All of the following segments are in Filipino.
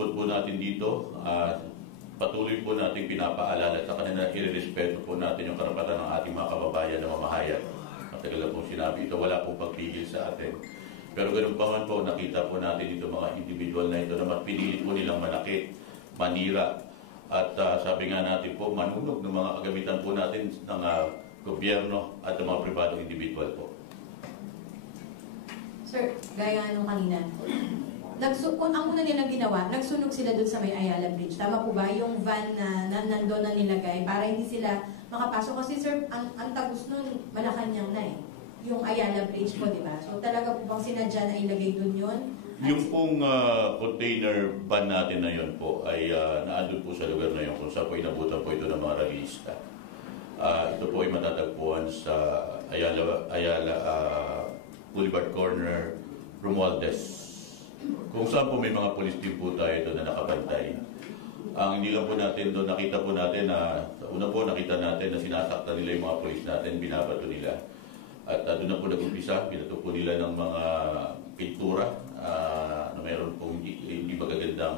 Bukod po natin dito, patuloy po natin pinapaalala sa kanila, irerespeto po natin yung karapatan ng ating mga kababayan na mamahayag. Matagal na pong sinabi ito, wala pong pagpigil sa atin. Pero ganun pa man po, nakita po natin dito mga individual na ito na pinilit po nilang manakit, manira. At sabi nga natin po, manunog ng mga kagamitan po natin ng gobyerno at ng mga pribadong individual po. Sir, gaya nga nung kanina, kung ang una nilang ginawa, nagsunog sila doon sa may Ayala Bridge. Tama po ba? Yung van na nandoon na nilagay para hindi sila makapasok. Kasi sir, ang tagos nun, Malacanang na eh. Yung Ayala Bridge po, di ba? So talaga po bang sinadya na ilagay doon yun? Yung pong container van natin na yun po ay naandun po sa lugar na yun kung saan po inabutan po ito ng mga ralista. Ito po ay matatagpuan sa Ayala Boulevard Corner, Romualdez. Kung saan po may mga polis din po tayo doon na nakabantay. Ang hindi lang po natin doon, nakita po natin na, una po nakita natin na sinasaktan nila yung mga polis natin, binabato nila. At doon na po nag-umpisa, binato po nila ng mga pintura na mayroon pong hindi magagandang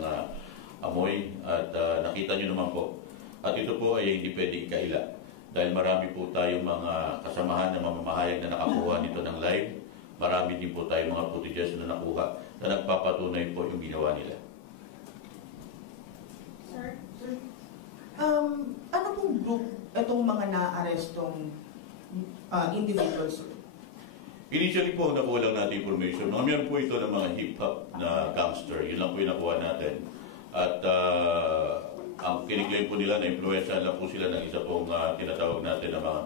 amoy. At nakita nyo naman po. At ito po ay hindi pwede ikaila. Dahil marami po tayong mga kasamahan na mamamahayag na nakakuha nito ng live. Marami din po tayong mga footages na nakuha na nagpapatunay po yung ginawa nila. Sir, ano pong group itong mga na-arrestong individuals? Initially po, nakuha lang natin information. Meron po ito ng mga hip-hop na gangster. Yun lang po yung nakuha natin. At ang kiniklaim po nila na influensya lang po sila ng isa pong tinatawag natin na mga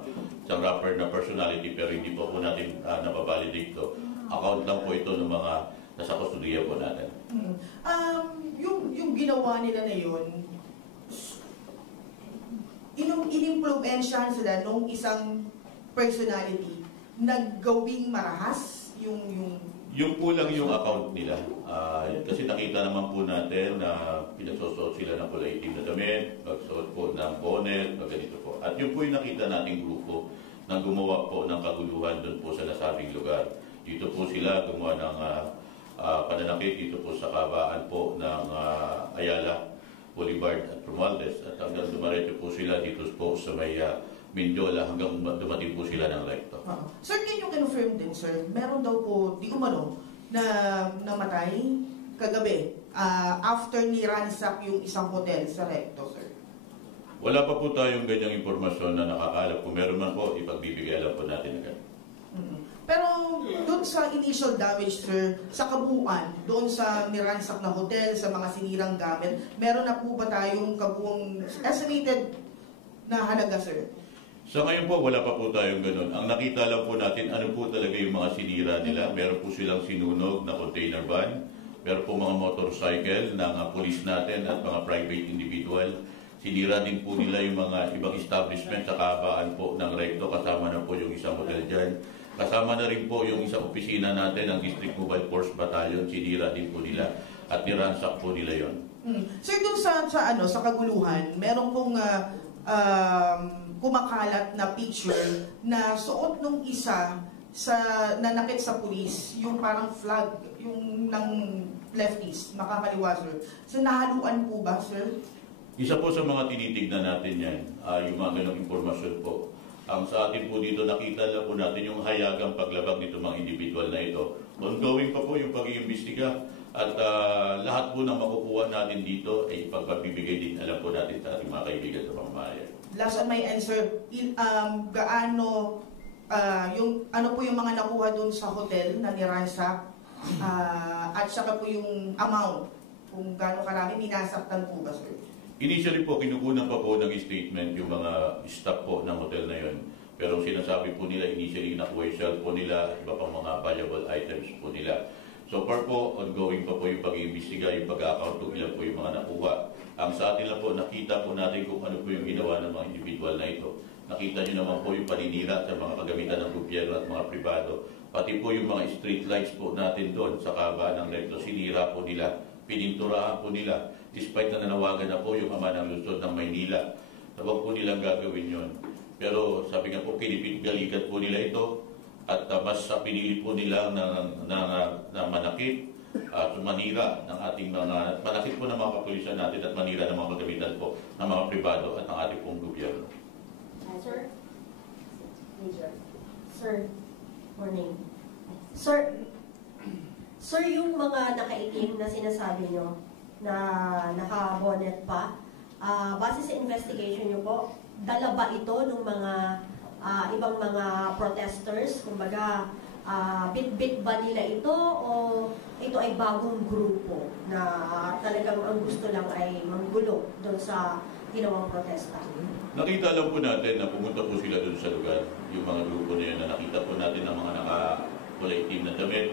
isang rapper na personality, pero hindi po natin nababalidate ito. Account lang po ito ng mga nasa kustudiya po natin. Yung ginawa nila na yun, inimpluwensyahan sila nung isang personality na gawing marahas yung po lang yung account nila. Kasi nakita naman po natin na pinagsusuot sila ng kulay itim na damit, pagsuot po ng bonnet, ganito po. At yun po yung nakita nating grupo na gumawa po ng kaguluhan doon po sa nasabing lugar. Dito po sila gumawa ng pananakit dito po sa kabaan po ng Ayala, Boulevard at Romualdez. At hanggang dumaretso po sila dito po sa may Mindiola hanggang dumating po sila ng Recto. Sir, can you confirm din, sir? Meron daw po, di umano, na namatay kagabi after ni-ransack yung isang hotel sa Recto, sir? Wala pa po tayong ganyang impormasyon na nakakaalap. Kung meron man po, ipagbibigay alam po natin agad. Pero doon sa initial damage, sir, sa kabuuan, doon sa ni-ransack na hotel, sa mga sinirang gamit, meron na po ba tayong kabuuang estimated na halaga, sir? So ngayon po, wala pa po tayong ganun. Ang nakita lang po natin, ano po talaga yung mga sinira nila. Meron po silang sinunog na container van. Meron po mga motorcycle ng police natin at mga private individual. Sinira din po nila yung mga ibang establishment sa kabaan po ng Recto. Kasama na po yung isang hotel dyan. Kasama na rin po yung isang opisina natin, ang District Mobile Force Battalion. Sinira din po nila at niransak po nila yon. Sir, doon sa kaguluhan, meron pong kumakalat na picture na suot nung isa sa nanakit sa pulis, yung parang flag, yung ng leftist, makakaliwa, sir. So, nahaluan po ba, sir? Isa po sa mga tinitignan natin yan, yung mga ganong informasyon po. Ang sa atin po dito, nakita lang po natin yung hayagang paglabag nito mga individual na ito. Ongoing pa po yung pag-iimbestiga at lahat po ng makukuha natin dito ay ipagpapibigay din, alam po natin sa ating mga kaibigan sa pamamayan. Last on my answer, gaano, ano po yung mga nakuha doon sa hotel na niransak at saka po yung amount, kung gaano karami minasaktan po ba, sir? Initially po, kinukunan pa po ng statement yung mga staff po ng hotel na yun. Pero sinasabi po nila, initially nakuha yung cellphone nila at iba pang mga valuable items po nila. So far po, ongoing pa po yung pag-iimbestiga, yung pag-account kung ilan po yung mga nakuha. Ang sa atin lang po, nakita po natin kung ano po yung ginawa ng mga individual na ito. Nakita nyo naman po yung paninira sa mga kagamitan ng gobyerno at mga pribado. Pati po yung mga street lights po natin doon sa kabaan ng Recto, sinira po nila, pininturahan po nila. Despite na nanawagan na po yung ama ng lungsod ng Maynila, na huwag po nilang gagawin yon. Pero sabi nga po, kinipit-galikat po nila ito at mas pinili po nila na manakit manira ng ating mga, malakit po ng mga kapulisan natin at manira ng mga kagamitan po ng mga pribado at ng ating pong gobyerno. Sir? Major. Sir, morning. Sir, yung mga nakaitim na sinasabi nyo na naka-bonnet pa, base sa investigation nyo po, dala ba ito ng mga ibang mga protesters? Kumbaga, bit-bit ba nila ito o ito ay bagong grupo na talagang ang gusto lang ay manggulo doon sa ginawang protesta? Nakita lang po natin na pumunta po sila doon sa lugar, yung mga grupo na yun, na nakita po natin ng mga naka-kulay itim na damit,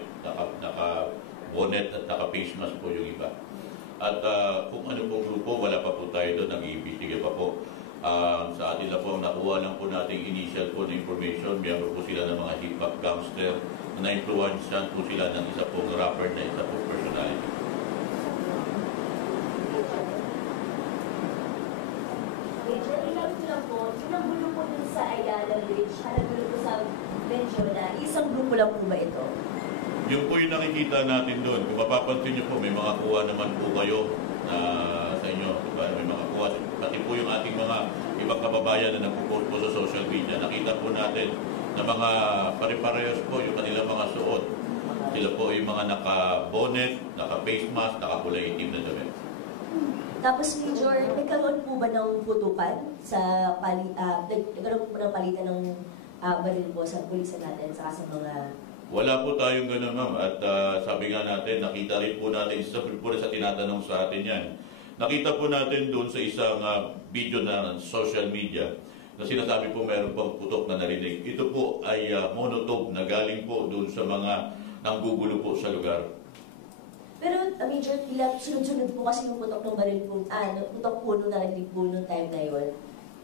naka-bonnet at naka-face mask po yung iba. At kung ano pong grupo, wala pa po tayo doon, nag-iimbestiga pa po. Sa atin na po, nakuha lang po nating initial po na information, miyembro po sila ng mga hip-hop gangster, na na-influensyan po sila ng isa pong rapper na isa pong personality. Major, ilang ko lang po, yung nagulo po dun sa Ayala Bridge, nagulo po sa Benjola, isang grupo lang po ba ito? Yung po yung nakikita natin doon, kung mapapansin nyo po, may mga kuha naman po kayo na sa inyo, diba? May mga kuha, pati po yung ating mga ibang kababayan na nagpo-post po sa social media, nakita po natin na mga pare-parehas po yung kanilang mga suot. Sila po yung mga naka-bonnet, naka-face mask, naka-kulay itim na damit. Tapos, Major, nagkaroon po ba ng putukan sa nagkaroon po ng palitan ng baril po sa pulisan natin sa mga... Wala po tayong gano'n, ma'am. At sabi nga natin, nakita rin po natin, isa po sa tinatanong sa atin yan. Nakita po natin doon sa isang video na social media na sinasabi po meron pang putok na narinig. Ito po ay monotone na galing po doon sa mga nanggugulo po sa lugar. Pero, Major, sunod-sunod po kasi yung putok ng baril po, putok po nung narinig po nung time na yun.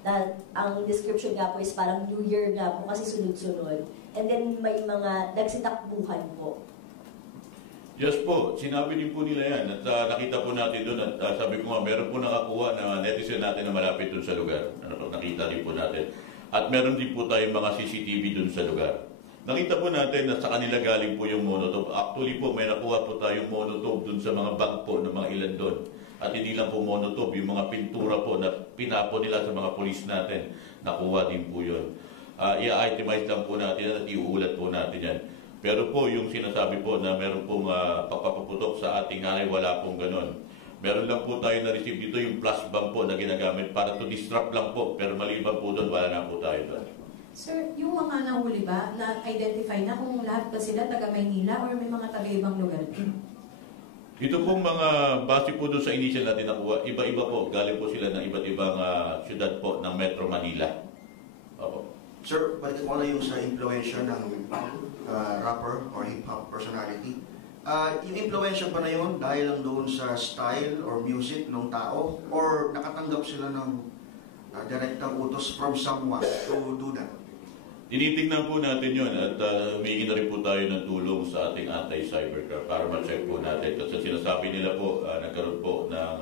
Na ang description nga po is parang New Year nga po kasi sunod-sunod. And then may mga nagsitakbuhan po. Yes po, sinabi din po nila yan. At nakita po natin doon at sabi ko nga, meron po nakakuha na netizen natin na malapit doon sa lugar. Nakita din po natin. At meron din po tayong mga CCTV doon sa lugar. Nakita po natin na sa kanila galing po yung monotone. Actually po, may nakuha po tayong monotone doon sa mga bank po ng mga ilan doon. At hindi lang po monotone, yung mga pintura po na pinapo nila sa mga polis natin, nakuha din po yun. I-itemize lang po natin yan at iuulat po natin yan. Pero po yung sinasabi po na meron pong pagpapaputok sa ating nanay, wala pong ganon. Meron lang po tayo na-receive dito yung plus bomb po na ginagamit para to disrupt lang po. Pero maliban po doon, wala na po tayo doon. Sir, yung mga nahuli ba, na-identify na kung lahat ba sila taga Maynila or may mga taga-ibang lugar? Ito pong mga base po doon sa initial natin nakuha, iba-iba po. Galing po sila ng iba't ibang syudad po ng Metro Manila. Opo. Sir, balik ko na yung sa influensya ng rapper or hip-hop personality. Yung influensya ba na yun dahil lang doon sa style or music ng tao or nakatanggap sila ng direktang utos from someone to do that? Tinitingnan po natin yun at humingi na rin po tayo ng tulong sa ating anti-cybercrime para ma-check po natin. Kasi sinasabi nila po, nagkaroon po ng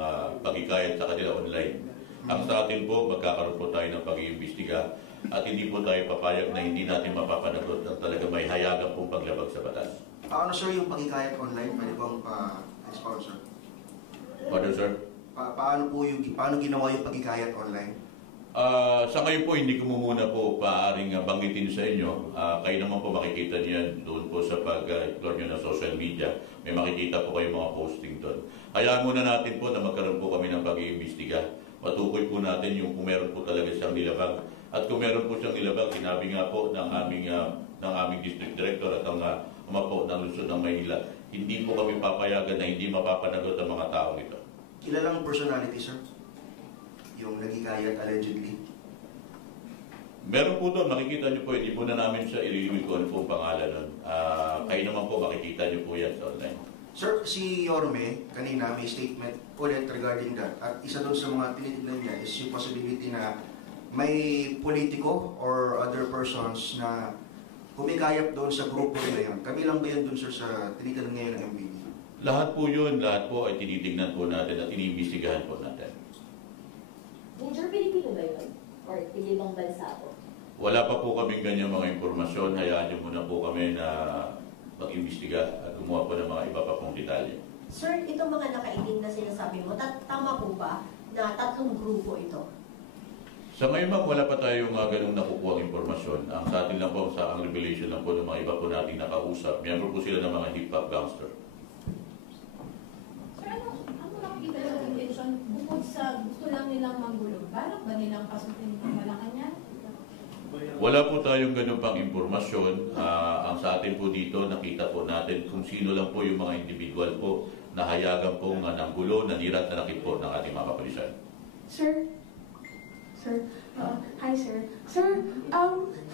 pagkikayat sa kanila online. Ang sa atin po, magkakaroon po tayo ng pag-iimbestiga at hindi po tayo papayag na hindi natin mapapanagot at talaga may hayagang pong paglabag sa batas. Ano sir yung pagkikayat online? Pwede bang pa-sponsor? Pardon, sir? Paano ginawa yung pagkikayat online? Sa ngayon po, hindi ko muna po paaaring banggitin sa inyo. Kayo naman po makikita niyan doon po sa pag-explore nyo ng social media. May makikita po kayo mga posting doon. Hayaan muna natin po na magkaroon po kami ng pag-iimbestiga. Matukoy po natin yung kung meron po talaga siyang nilabag. At kung meron po siyang nilabag, sinabi nga po ng aming district director at ang ama po ng Luzon ng Maynila, hindi po kami papayagan na hindi mapapanagot ang mga taong ito. Kilalang personality, sir? Yung nagkikayat allegedly? Meron po doon, makikita nyo po, hindi po na namin siya ililimit ko ano po ang pangalan nun. Kayo naman po, makikita nyo po yan sa online. Sir, si Yorme, kanina may statement ulit regarding that. At isa doon sa mga tinitignan niya is yung possibility na may politiko or other persons na humikayat doon sa grupo nila yun. Kabilang ba yan doon, sir, sa tinitignan ngayon ng MPD? Lahat po yun, lahat po ay tinitignan po natin at iniimbestigahan po natin. Major, Pilipino ba yun? Or ibang bansa po? Wala pa po kaming ganyan mga impormasyon. Hayaan nyo muna po kami na mag-imbestiga at gumawa po ng mga iba pa pong detalye. Sir, itong mga nakaitim na sinasabi mo, tama po ba na 3 grupo ito? Sa ngayon ma'am, wala pa tayong ganung nakukuha impormasyon. Ang sa atin lang po, ang revelation lang po ng mga iba po nating nakausap, miyembro po sila ng mga hip-hop gangster. Sir, ano nakikita sa intention? Bukod sa gusto lang nilang manggulo, balak ba nilang pasukin ng Malacanang? Wala po tayong ganun pang impormasyon. Ang sa atin po dito, nakita po natin kung sino lang po yung mga individual po na hayagan pong nanggulo, nanira at nanakit po ng ating mga kapulisan. Sir, hi sir. Sir,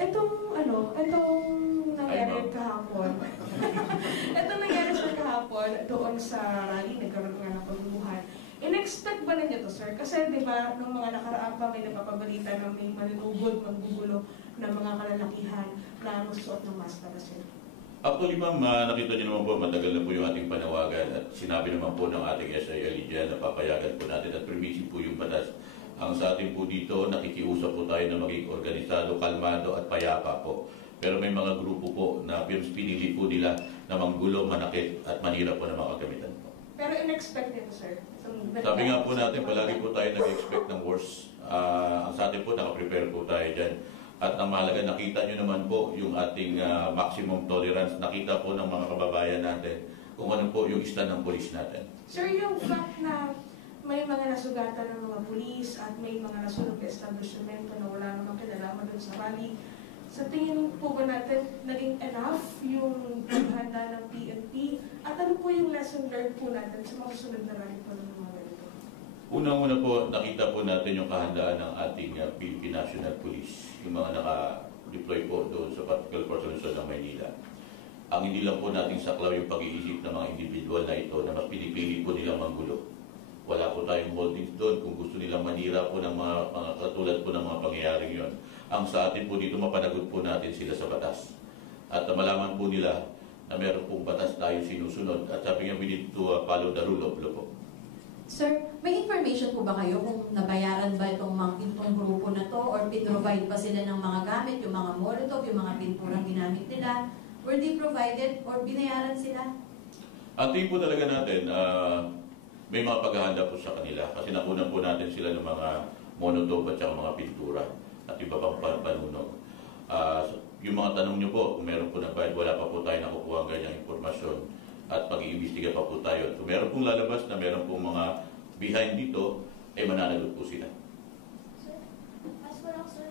itong nangyari kahapon. Itong nangyari sir kahapon doon sa rally, nagkaroon nga ng pagbubuhan. In-expect ba ninyo to sir? Kasi di ba, nung mga nakaraan pa may napapabalita na may malinugod, maggugulo ng mga kalalakihan na magsuot ng maskara sir? Actually ma'am, nakita niyo naman po, matagal na po yung ating panawagan at sinabi naman po ng ating SIL dyan na papayagan po natin at permissive po yung batas. Ang sa atin po dito, nakikiusap po tayo na maging organisado, kalmado at payapa po. Pero may mga grupo po na pinili po nila na manggulo, manakit at manira po ng mga kagamitan po. Pero in-expect nito sir? Sabi nga po natin, palagi po tayo nag-expect ng worst. Ang sa atin po, nakaprepare po tayo dyan. At ang mahalaga, nakita nyo naman po yung ating maximum tolerance. Nakita po ng mga kababayan natin kung ano po yung stand ng polis natin. Sir, yung fact na may mga nasugatan ng mga pulis at may mga nasunog na establishment na wala namang kinalaman doon sa rally, sa tingin po ba natin naging enough yung paghanda ng PNP? At ano po yung lesson learned po natin sa mga susunod na rally po ng mga ganito? Unang-una po, nakita po natin yung kahandaan ng ating Philippine National Police, yung mga naka-deploy po doon sa Particular Force Luzon ng Maynila. Ang hindi lang po nating saklaw yung pag-iisip ng mga individual na ito na mas pinipili po nilang manggulo. Wala po tayong holdings doon kung gusto nilang manira po ng mga katulad po ng mga pangyayaring yon. Ang sa atin po dito, mapanagot po natin sila sa batas. At malaman po nila na meron pong batas tayo sinusunod. At sabi nga, we need to follow the rule of law po. Sir, may information po ba kayo kung nabayaran ba itong grupo na to or pinrovide pa sila ng mga gamit, yung mga molotov, yung mga pinturang ginamit nila? Were they provided or binayaran sila? Ang tingin po talaga natin, may mga paghahanda po sa kanila kasi nakunan po natin sila ng mga monotop at saka mga pintura at iba pang panunog. Yung mga tanong nyo po, kung meron po nagbayad, wala pa po tayo nakukuha ang ganyang impormasyon at pag-iimbestiga pa po tayo. Kung meron pong lalabas na meron pong mga behind dito, ay mananagot po sila. Sir, as for now, sir,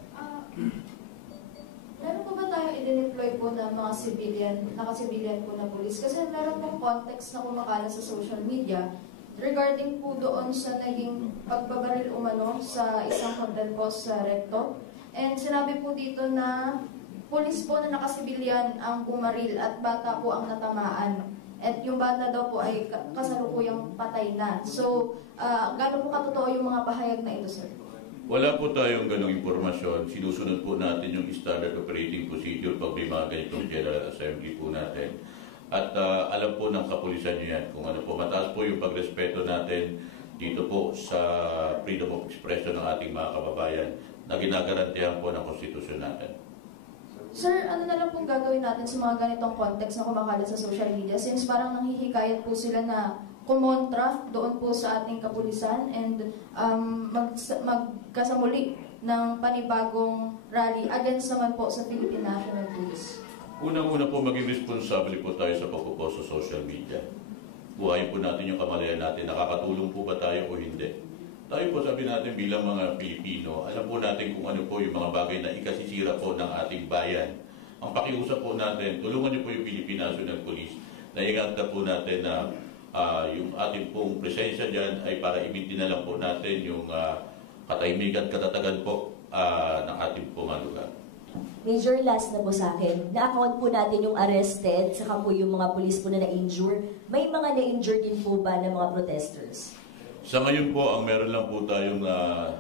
meron po ba tayo i-deploy po ng mga civilian, naka-civilian po na police? Kasi meron pong context na kumakalat sa social media regarding po doon sa naging pagbabaril umano sa isang hotel po sa Recto. And sinabi po dito na police po na naka-civilian ang bumaril at bata po ang natamaan. At yung bata daw po ay kasalukuyang patay na. So, gaano po katotoo yung mga pahayag na ito, sir? Wala po tayong ganong impormasyon. Sinusunod po natin yung standard operating procedure pag may mga ganitong General Assembly po natin. At alam po ng kapulisan nyo yan kung ano po. Mataas po yung pagrespeto natin dito po sa freedom of expression ng ating mga kababayan na ginagarantihan po ng konstitusyon natin. Sir, ano na lang pong gagawin natin sa mga ganitong context na kumakalat sa social media since parang nanghihikayat po sila na kumontra doon po sa ating kapulisan and magkasamuli ng panibagong rally against naman po sa Philippine National Police. Unang-una po, maging responsable po tayo sa pagpupost sa social media. Buhayin po natin yung kamalayan natin. Nakakatulong po ba tayo o hindi? Tayo po, sabi natin bilang mga Pilipino, alam po natin kung ano po yung mga bagay na ikasisira po ng ating bayan. Ang pakiusap po natin, tulungan niyo po yung Philippine National Police na ingatan po natin na yung ating pong presensya dyan ay para imitin na lang po natin yung katahimikan, katatagan po ng ating pong lugar. Major, last na po sa akin. Na-account po natin yung arrested, saka po yung mga police po na na-injure. May mga na-injure din po ba ng mga protesters? Sa ngayon po, ang meron lang po tayong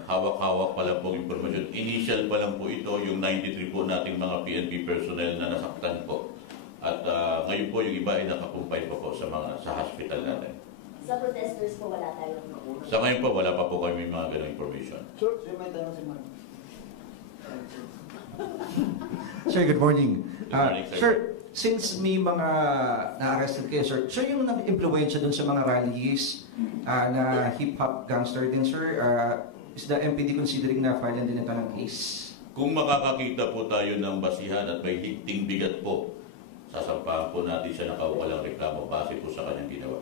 hawak-hawak pa lang po informasyon. Initial pa lang po ito, yung 93 po nating mga PNP personnel na nasaktan po. At ngayon po, yung iba ay nakakumpay pa po sa hospital natin. Sa protesters po, wala tayo. Sa ngayon po, wala pa po kami mga ganong information. Sir, may tanong si Mark. Sir, good morning. Good morning, Sir, since may mga na-arrested kayo, sir, yung nag-impluensya dun sa mga rallies na hip-hop gangster din, sir, is the MPD considering na file din ito ng case? Kung makakakita po tayo ng basihan at may hinting bigat po, sasampahan po natin siya ng kaukulang reklamo base po sa kanyang ginawa.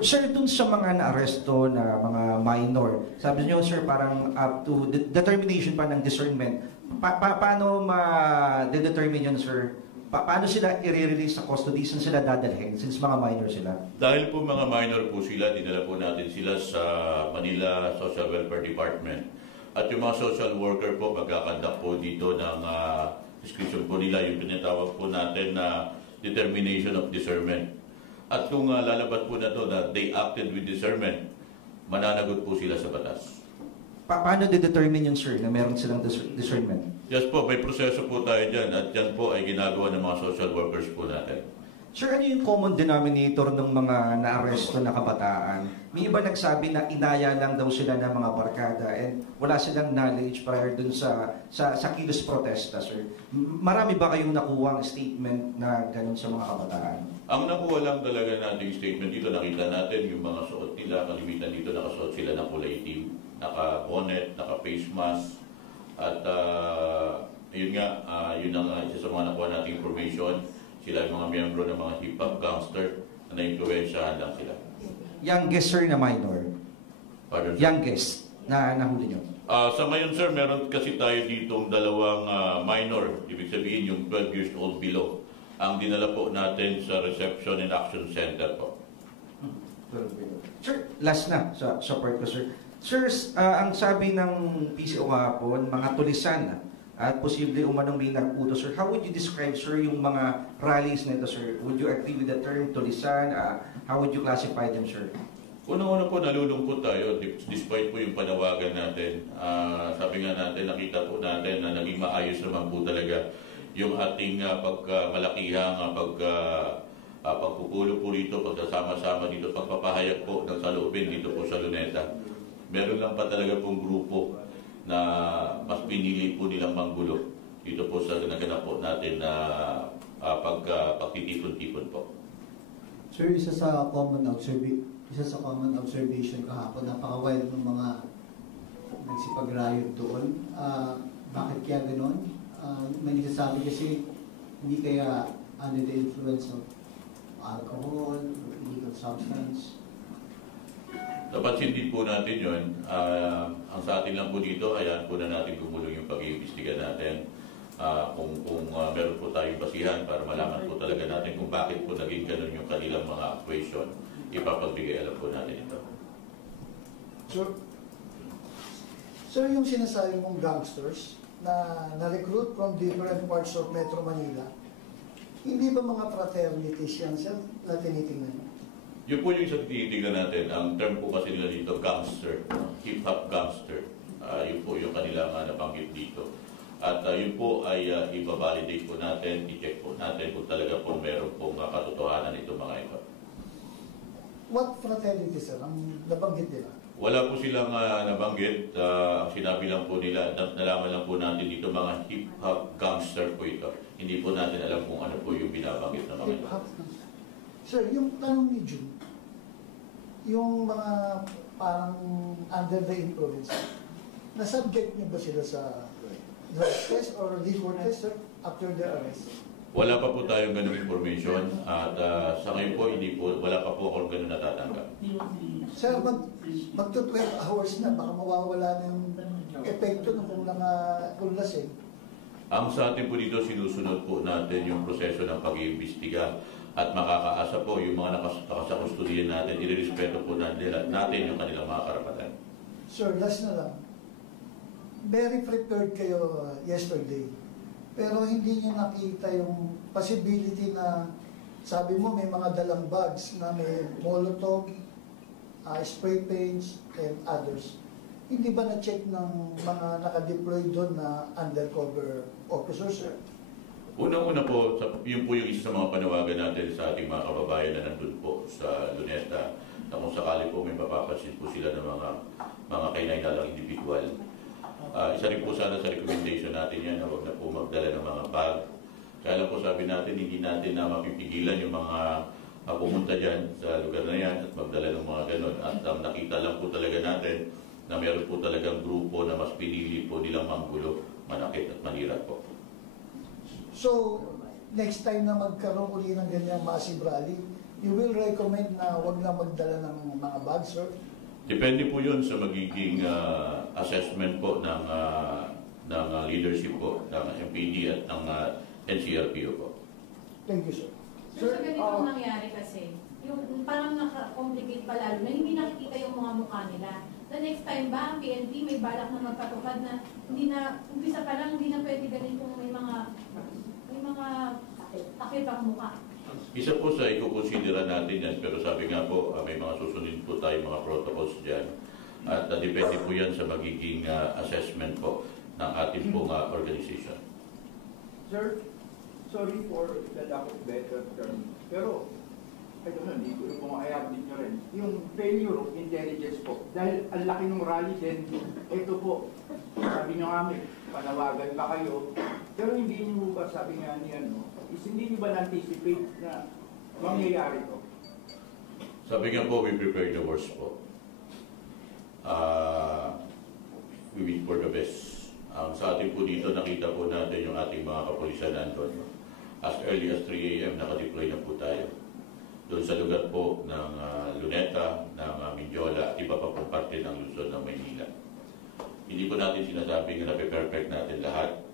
Sir, dun sa mga na-arresto na mga minor, sabi niyo, sir, parang up to determination pa ng discernment. Paano ma-determine yun, sir? Paano sila i-release sa custody? Saan sila dadalhin since mga minor sila? Dahil po mga minor po sila, dinala po natin sila sa Manila Social Welfare Department. At yung mga social worker po, magkakandak po dito ng description po nila, yung pinatawag po natin na determination of discernment. At kung lalabas po na to na they acted with discernment, mananagot po sila sa batas. Paano de-determine yun, sir, na meron silang discernment? Yes po, may proseso po tayo dyan at yan po ay ginagawa ng mga social workers po natin. Sir, ano yung common denominator ng mga na-arresto na kabataan? May iba nagsabi na inaya lang daw sila ng mga barkada and wala silang knowledge prior dun sa kilos protesta, sir. Marami ba kayong nakuha statement na ganun sa mga kabataan? Ang nakuha lang talaga natin yung statement dito, nakita natin yung mga suot nila, kalimitan dito nakasuot sila ng kulay itim, naka-bonnet, naka-face mask, at yun nga, yun ang isa sa mga nakuha nating information. Sila yung mga miyembro ng mga hip-hop gangster na na-influensyahan lang sila. Youngest, sir, na minor? Pardon, sir? Youngest na nahuli nyo? Sa ngayon, sir, meron kasi tayo ditong dalawang minor, ibig sabihin yung 12 years old below. Ang dinala po natin sa Reception and Action Center po. Sir, last na sa part ko, sir. Sir, ang sabi ng PCO kahapon, mga tulisan at posible umanong may nag-utos, sir. How would you describe, sir, yung mga rallies na ito, sir? Would you agree with the term tulisan? How would you classify them, sir? Unang-una po, nalulungkot tayo despite po yung panawagan natin. Sabi nga natin, nakita po natin na naging maayos naman po talaga yung ating pagmalakihang pagpupulo po rito, pagkasama-sama dito, pagpapahayag po ng saloobin dito po sa Luneta. Meron lang pa talaga pong grupo na mas pinili po nilang manggulo dito po sa naganap po natin na pagtitipon-tipon po. Sir, isa sa common observation kahapon, napaka-wild ng mga nagsipag-riot doon. Bakit kaya gano'n? May nagsasabi kasi hindi kaya under the influence of alcohol, illegal substance. Dapat hindi po natin yun. Ang sa atin lang po dito, hayaan po na natin gumulong yung pag-iimbestiga natin. Kung meron po tayong basihan para malaman po talaga natin kung bakit po naging ganun yung kanilang mga equation, ipapagbigay alam po natin ito. Sir, yung sinasabi mong gangsters na na-recruit from different parts of Metro Manila, hindi ba mga fraternities yan, sir, na tinitingnan? Yun po yung isa tinitingnan natin. Ang term po kasi nila dito, gangster, hip-hop gangster. Yun po yung kanilang nabanggit dito. At yun po ay i-validate po natin, i-check po natin kung talaga po meron pong katotohanan ito mga ito. What fraternity, sir, ang nabanggit nila? Wala po silang nabanggit. Ang sinabi lang po nila, nalaman lang po natin dito mga hip-hop gangster po ito. Hindi po natin alam kung ano po yung binabanggit na mga ito. Sir, yung tanong ni June, yung mga parang under the influence, na-subject niyo ba sila sa drug test or liquor test, sir, after the arrest? Wala pa po tayong ganung information at sa ngayon po, wala pa po akong ganun natatanggap. Sir, magto 12 hours na, baka mawawala ng epekto ng kung lasing. Ang sa atin po dito, sinusunod po natin yung proseso ng pag-iimbestiga at makakaasa po yung mga nakasakustudiyan natin, irerespeto po natin yung kanilang mga karapatan. Sir, last na lang. Very prepared kayo yesterday, pero hindi niyo nakita yung possibility na, sabi mo may mga dalang bags na may molotov, spray paints, and others. Hindi ba na-check ng mga nakadeploy doon na undercover officers, sir? Unang-una po, yun po yung isa sa mga panawagan natin sa ating mga kababayan na nandun po sa Luneta, na kung sakali po may mapapansin po sila ng mga kainay-nalang individual. Isa rin po sana sa recommendation natin yan na huwag na po magdala ng mga bag Kaya lang po sabi natin, hindi natin na mapipigilan yung mga pumunta dyan sa lugar na yan at magdala ng mga ganon. At nakita lang po talaga natin na meron po talagang grupo na mas pinili po nilang manggulo, manakit at manira po. So, next time na magkaroon uli ng ganyang massive rally, you will recommend na wag na magdala ng mga bags, sir? Depende po yun sa magiging assessment po ng leadership po ng MPD at ng NCRPO po. Thank you, sir. So, sa ganito nangyari kasi, yung parang naka-complicate pa lalo na hindi nakikita yung mga mukha nila. The next time ba, ang PNP may balak na magpatupad na hindi na, umpisa pa lang, hindi na pwede ganitong may mga takip ang mukha. Isa po sa ikukonsidera natin yan, pero sabi nga po, may mga susunod po tayo mga protocols dyan. At depende po yan sa magiging assessment po ng ating pong organization. Sir, sorry for the lack of better term, pero I don't know, hindi ko kung I-update nyo rin. Yung failure of intelligence po, dahil ang laki ng rally din, ito po, sabi nyo nga panawagan pa kayo, pero hindi nyo ba, sabi nga niya, is hindi nyo ba na-anticipate na mangyayari to? Sabi nga po, we prepare the worst po. We wait for the best. Ang sa atin po dito, nakita po natin yung ating mga kapulisan nandun. As early as 3 a.m. nakadeploy na po tayo. Doon sa lugar po ng Luneta, ng Mindiola, at iba pa pong parte ng Luzon ng Maynila. Hindi po natin sinasabing na perfect natin lahat.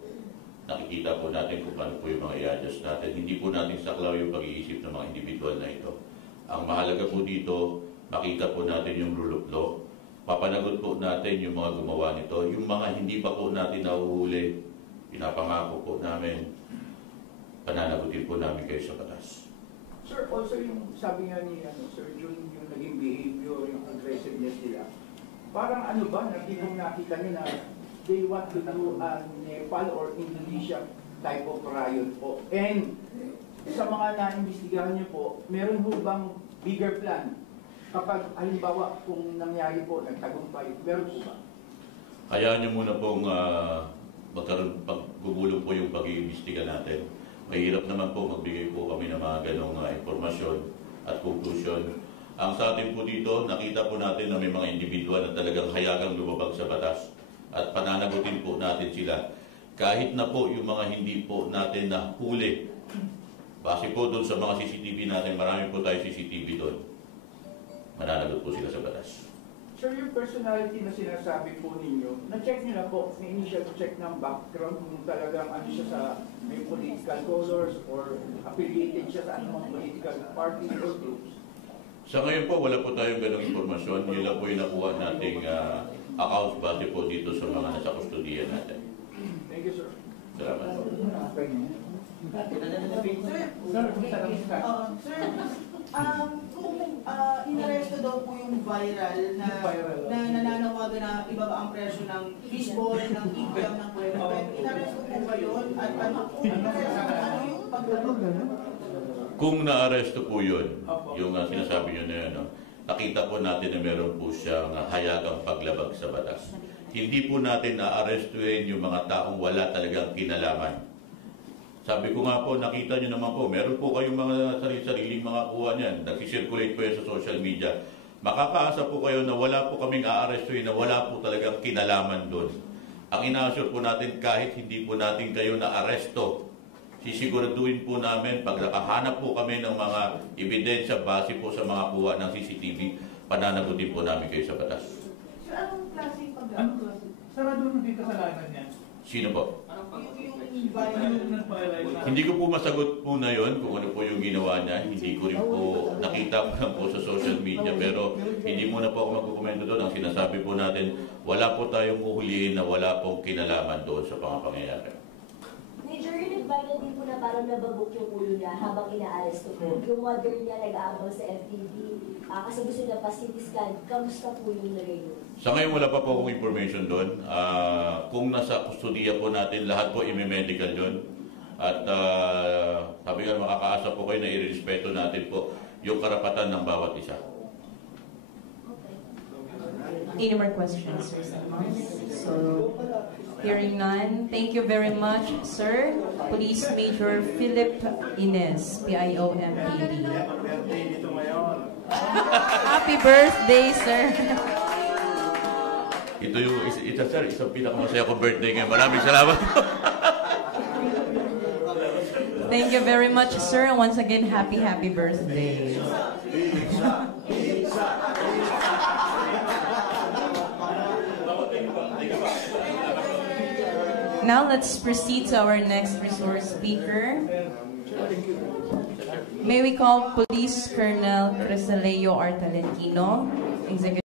Nakikita po natin kung paano po yung mga i-adjust natin. Hindi po natin saklaw yung pag-iisip ng mga individual na ito. Ang mahalaga po dito, makita po natin yung rule of law. Papanagot po natin yung mga gumawa nito. Yung mga hindi pa po natin nahuhuli, pinapangako po namin, pananagutin po namin kayo sa batas. Sir, also yung sabi nga ni Sir Jun, yung naging behavior, yung aggressiveness nila, parang ano ba, nakikita nyo na they want to do a Nepal or Indonesia type of riot po. And sa mga na-investigahan nyo po, meron ho bang bigger plan? Kapag halimbawa kung nangyari po, nagtagumpay, meron po ba? Hayaan nyo muna pong paggugulong po yung pag-iimbestiga natin. Mahirap naman po magbigay po kami ng mga ganong impormasyon at conclusion. Ang sa atin po dito, nakita po natin na may mga individual na talagang hayagang lumabag sa batas at pananagutin po natin sila. Kahit na po yung mga hindi po natin nahuli, base po doon sa mga CCTV natin, marami po tayo CCTV doon. Mananagot po sila sa batas. Sir, yung personality na sinasabi po ninyo, na-check nyo na po, may initial check ng background kung talagang ano siya sa may political colors or affiliated siya sa anumang political party or groups? Sa ngayon po, wala po tayong ganong informasyon. Yun lang po yung nakuha nating accounts base po dito sa mga nasa kustodiya natin. Thank you, sir. Salamat po. Kung inaresto daw po yung viral na nananawagan na ibaba ang presyo ng fishball, ng igram, ng kwento, inaresto po ba yun? At ano yung paglalog? Kung na-aresto po yun, yung sinasabi nyo na yun, nakita po natin na meron po siyang hayagang paglabag sa batas. Hindi po natin na-arestuin yung mga taong wala talagang kinalaman. Sabi ko nga po, nakita nyo naman po, meron po kayong mga sariling mga kuha niyan. Nag-circulate po yan sa social media. Makakaasa po kayo na wala po kaming a-arestuin, na wala po talagang kinalaman doon. Ang ina-assure po natin, kahit hindi po natin kayo na-aresto, sisiguraduhin po namin, pag nakahanap po kami ng mga ebidensya base po sa mga kuha ng CCTV, pananagutin po namin kayo sa batas. Sir, anong klase pag-ano? Sarado nung di kasalanan niya? Sino po? Yung Hindi ko po masagot po na yon kung ano po yung ginawa niya. Hindi ko rin po nakita ko lang po sa social media. Pero hindi muna po ako magkukomento doon. Ang sinasabi po natin, wala po tayong uhulihin na wala pong kinalaman doon sa mga pangyayari. Major, in-invite din po na parang nababok yung ulo niya habang ina-aresto po. Yung mother niya nag-aabang sa FTV kasi gusto niya pa-CT scan. Kamusta po yung lagay yun? Sa ngayon wala pa po akong information doon. Kung nasa kustodiya po natin, lahat po i-medical yun. At sabi nga, makakaasa po kayo na i-respeto natin po yung karapatan ng bawat isa. Okay. Any more questions, Sir Salman? So, hearing none, thank you very much, Sir. Police Major Philip Ines, PIOMPD. Happy birthday, sir. Ito sir, isang pinakamasaya kong birthday ngayon. Maraming salamat. Thank you very much, sir. And once again, happy birthday. Now let's proceed to our next resource speaker. May we call Police Colonel Crisaleo R. Talentino, Executive